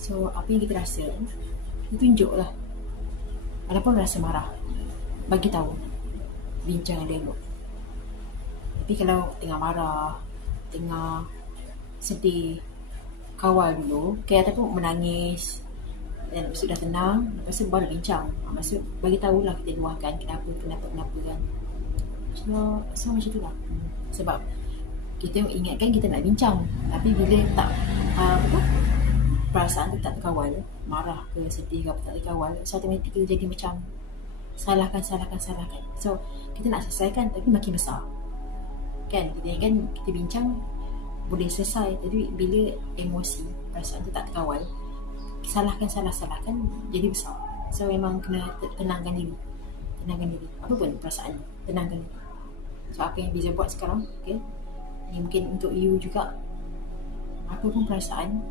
So apa yang kita rasa, kita tunjuklah. Walaupun rasa marah, bagi tahu, bincang elok. Tapi kalau tengah marah, tengah sedih, kawal dulu, ataupun menangis, dan lepas tu dah tenang, lepas tu baru bincang. Maksud bagi tahulah, kita luahkan kenapa kan. So macam tu lah. Sebab kita ingatkan kita nak bincang, tapi bila tak perasaan tu tak terkawal, marah ke sedih ke apa tak terkawal, so automatik kita jadi macam salahkan. So kita nak selesaikan tapi makin besar kan. Kita ingatkan kita bincang boleh selesai, tapi bila emosi, perasaan tu tak terkawal, salahkan jadi besar. So memang kena tenangkan diri. Apa pun perasaan, tenangkan diri. So apa yang Fiza buat sekarang, okay, ni mungkin untuk you juga. Apa pun perasaan,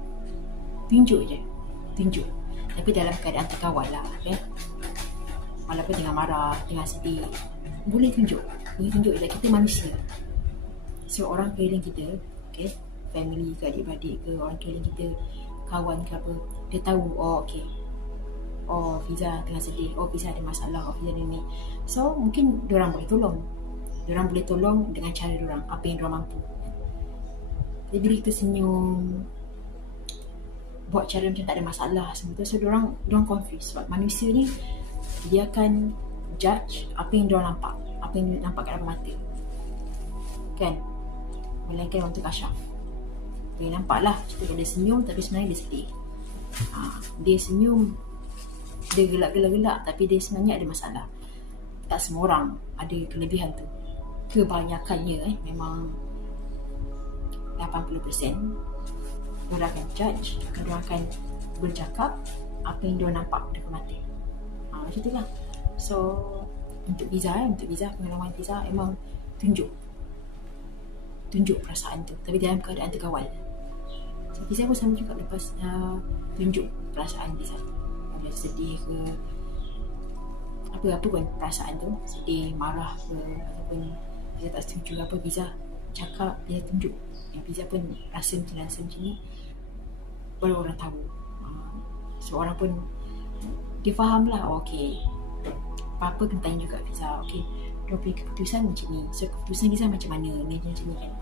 tunjuk. Tapi dalam keadaan terkawal lah, okay? Walaupun tengah marah, tengah sedih, boleh tunjuk je, kita manusia. So orang keliling kita, okay, family ke, adik-beradik ke, orang keliling kita, kawan ke apa, dia tahu, Fiza tengah sedih, Fiza ada masalah, Fiza ada ni. So mungkin diorang boleh tolong dengan cara diorang, apa yang diorang mampu. Jadi bila kita senyum, buat cara macam tak ada masalah semua tu, so diorang confused. Sebab manusia ni, dia akan judge apa yang diorang nampak, apa yang nampak kat dalam mata kan. Melainkan orang tu kasyaf, dia nampak lah cerita dia senyum tapi sebenarnya dia sedih. Dia senyum, dia gelak, tapi dia sebenarnya ada masalah. Tak semua orang ada kelebihan tu. Kebanyakannya memang 80% diorang akan judge, diorang akan bercakap apa yang diorang nampak dekat mata. Macam tu lah. So untuk Fiza, pengalaman Fiza memang tunjuk perasaan tu, tapi dalam keadaan terkawal. So Fiza pun sama juga, lepas tunjuk perasaan Fiza. Ada sedih ke, apa pun perasaan tu, sedih, marah ke, ataupun Fiza tak setuju apa, Fiza cakap, Fiza tunjuk. Yang Fiza pun rasa macam ni, baru orang tahu. So orang pun dia faham lah, okay, apa-apa kena tanya juga Fiza, okay, dia punya keputusan macam ni, so keputusan Fiza macam mana ni, macam ni kan.